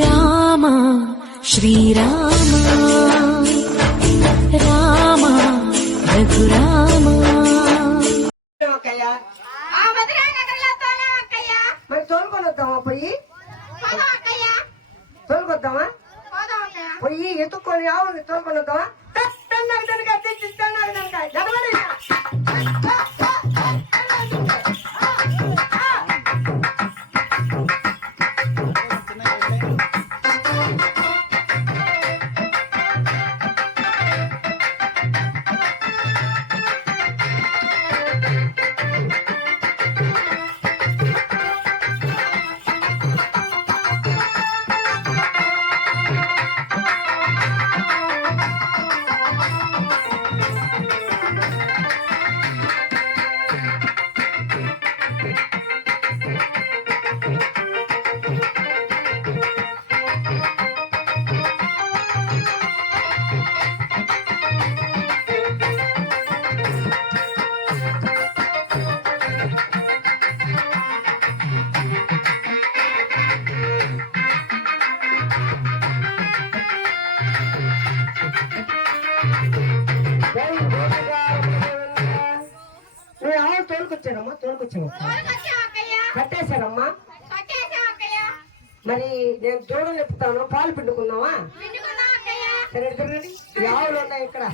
రామ శ్రీరామ రామ రఘురామ. మరి తోలుకొని వద్దామా పోయి తోలుకొద్దామా పోయి ఎత్తుక్కొని ఆవుని తోలుకొని వద్దామా తోలుకొచ్చారమ్మా తోలుకొచ్చాము కట్టేశారమ్మా. మరి నేను దూడ నిప్పుతాను పాలు పిండుకుందామా? సరే తిరగండి. ఆవులు ఉన్నాయి ఇక్కడ.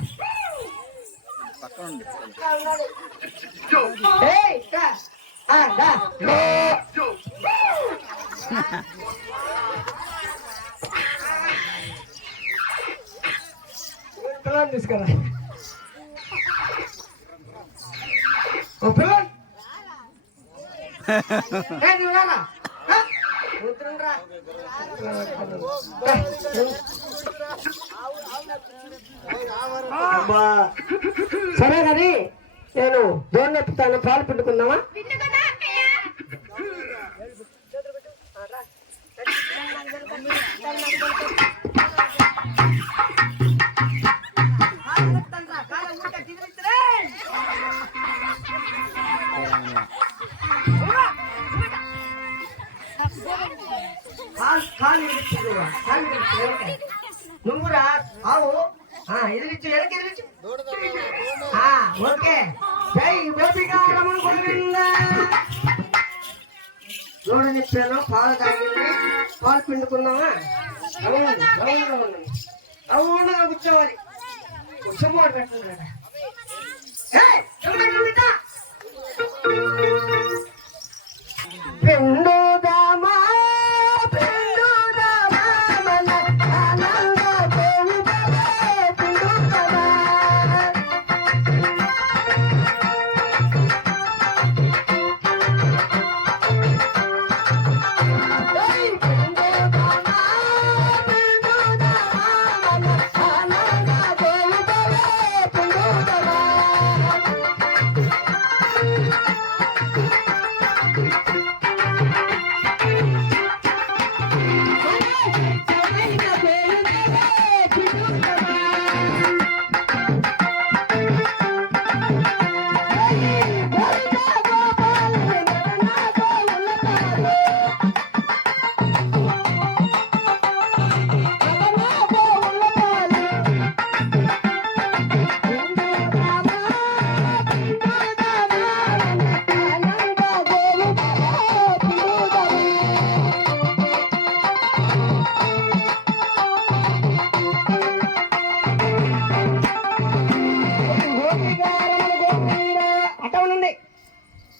పిల్లలు తీసుకురా. ఓ పిల్లలు సరే కానీ నేను దోణ ఎత్తుతాను పాలు పిండుకుందామా? నువ్వురా ఆవు ఎదిరించు వెనక్కి ఎదిరించు. ఓకే జై గోపికారమణ గోవింద. దూడ నిప్పాను పాలు తాగింది పాలు పిండుకున్నావా? రౌండ్గా కూర్చోవాలి. కూర్చోబోడు పెట్టండి. పిండుదామా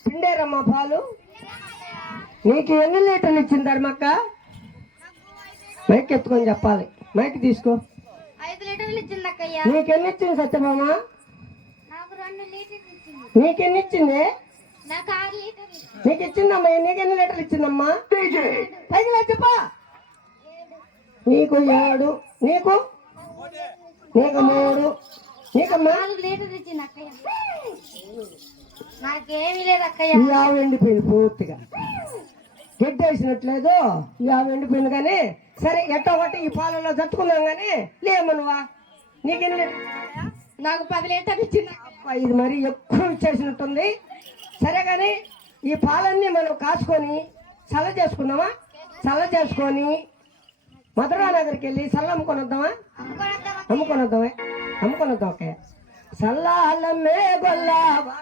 పిండేరమ్మా పాలు. నీకు ఎన్ని లీటర్లు ఇచ్చింది ధర్మక్క? మైక్ ఎత్తుకొని చెప్పాలి. మైక్ తీసుకో. 5 లీటర్లు ఇచ్చింది అక్కయ్య. నీకెన్ని ఇచ్చింది సత్యమామ? నాకు 2 లీటర్లు ఇచ్చింది. నీకెన్ని ఇచ్చింది? నాకు 6 లీటర్లు. నీకు ఇచ్చిందమ్మా. నీకెన్ని లీటర్లు ఇచ్చిందమ్మా? పైకి చెప్పా. నీకు 7, నీకు 3, నీకమ్మా 4 లీటర్లు ఇచ్చింది అక్కయ్య. నాకేమీ లేదు అక్కయ్య. ఈ ఆవు ఎండిపోయింది పూర్తిగా. గెడ్డేసినట్లేదు. ఈ ఆవు ఎండిపోయింది. కానీ సరే ఎట్టో ఒకటి ఈ పాలలో జట్టుకున్నాం. కానీ లేమనువా నీకెన్ని? నాకు 10 లీటర్లు ఇచ్చింది. ఇది మరీ ఎక్కువ ఇచ్చేసినట్టుంది. సరే కానీ ఈ పాలన్నీ మనం కాసుకొని చల్ల చేసుకుందామా? చల్ల చేసుకొని మధురా నగర్కి వెళ్ళి సల్ల అమ్ముకొని వద్దామా? అమ్ముకొని వద్దాం. ఓకే. సల్లాలమ్మే గొల్లావా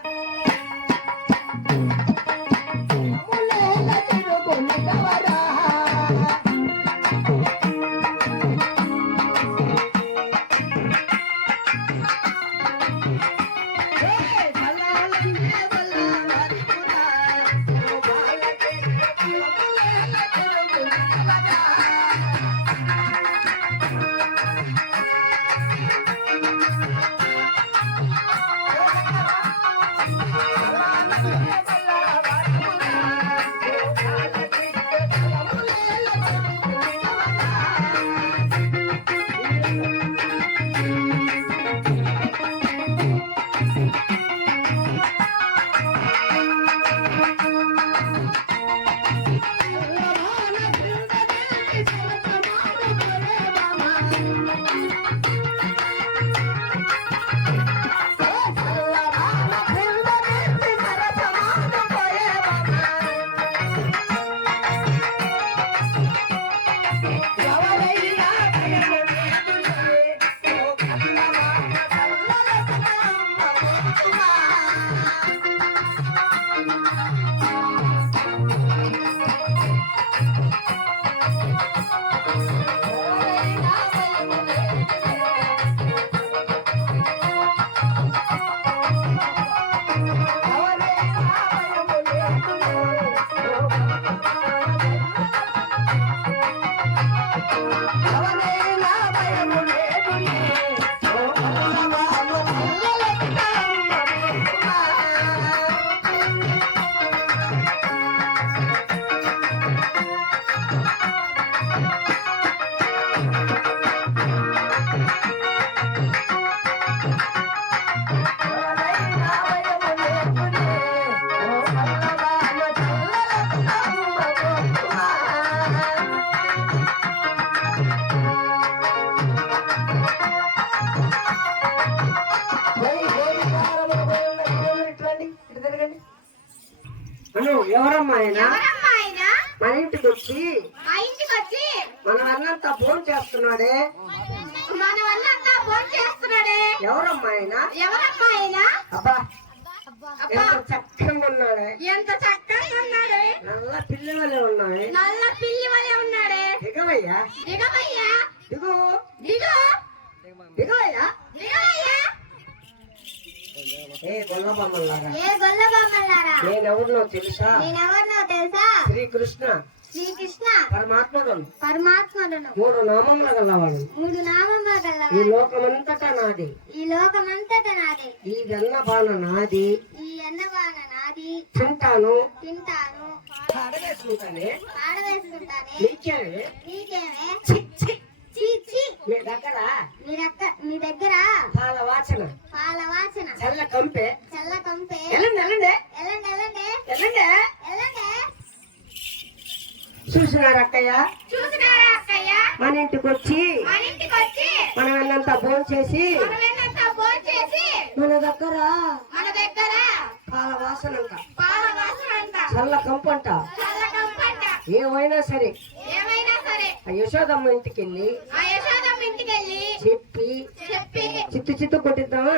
ఎవరమ్మా ఆయన? మన ఇంటికి వచ్చి మన అన్నంతా ఫోన్ చేస్తున్నాడే. ఎవరమ్మా ఆయన? అబ్బా ఎంత చక్కగా ఉన్నాడే. నల్ల పిల్లి వలె ఉన్నాడే. దిగవయ్యా దిగవయ్యా. ఏ గొల్లబొమ్మలారా నేనెవరినో తెలుసా? శ్రీకృష్ణ పరమాత్ముడును 3 నామములు గలవాడు. ఈ లోకమంతటా నాది. ఈ వెన్నబాన నాది. తింటాను ఆడవేసుకుంటానే. నీకేమే మీ దగ్గర పాల వాసన చల్ల కంపే. వెళ్ళండి. చూసినారా అక్కయ్య? మన ఇంటికి వచ్చి మనం అన్నంతా భోజనం చేసి మన దగ్గర పాల వాసన చల్ల కంపంట. ఏమైనా సరే ఆ యశోదమ్మ ఇంటికి వెళ్ళి చెప్పి చిత్తు కొట్టిద్దామా?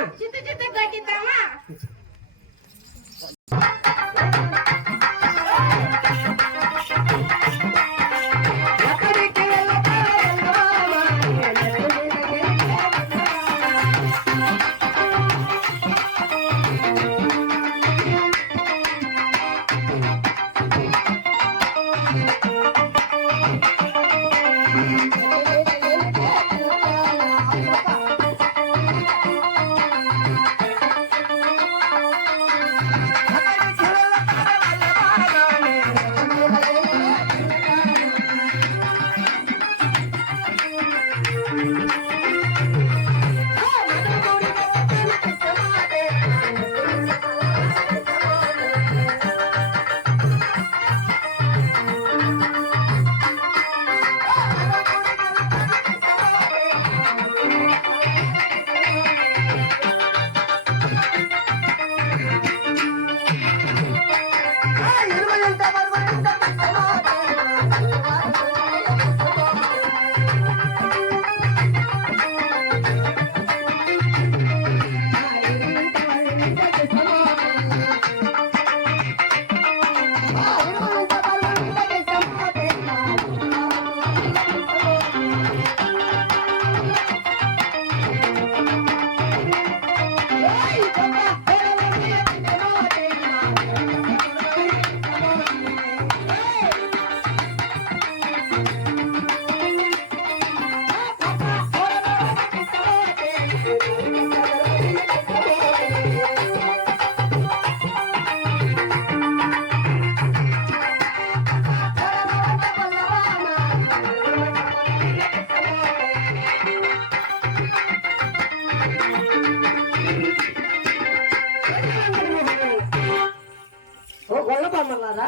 గొల్ల బొమ్మలారా,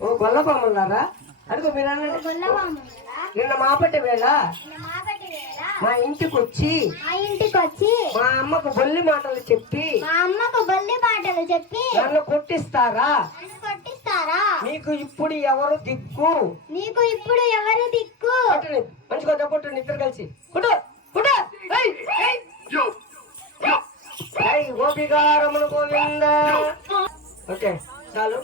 ఓ గొల్ల బొమ్మలారా, అడుగు మీరు అనండి. గొల్లవాములరా, నిన్న మాపటి వేళ నిన్న మాపటి వేళ మా ఇంటికి వచ్చి మా ఇంటికి వచ్చి మా అమ్మకు బొల్లి మాటలు చెప్పి మా అమ్మకు బొల్లి మాటలు చెప్పి నన్ను కొట్టిస్తారా? నన్ను కొట్టిస్తారా? మీకు ఇప్పుడు ఎవరు దిక్కు? నీకు ఇప్పుడు ఎవరు దిక్కు? కొట్టండి, మంచిగా కొట్టండి ఇద్దరు కలిసి. కొట్టు కొట్టు. ఏయ్, ఏయ్. ఏయ్, గోపికారములు గోవింద. ఓకే చాలు.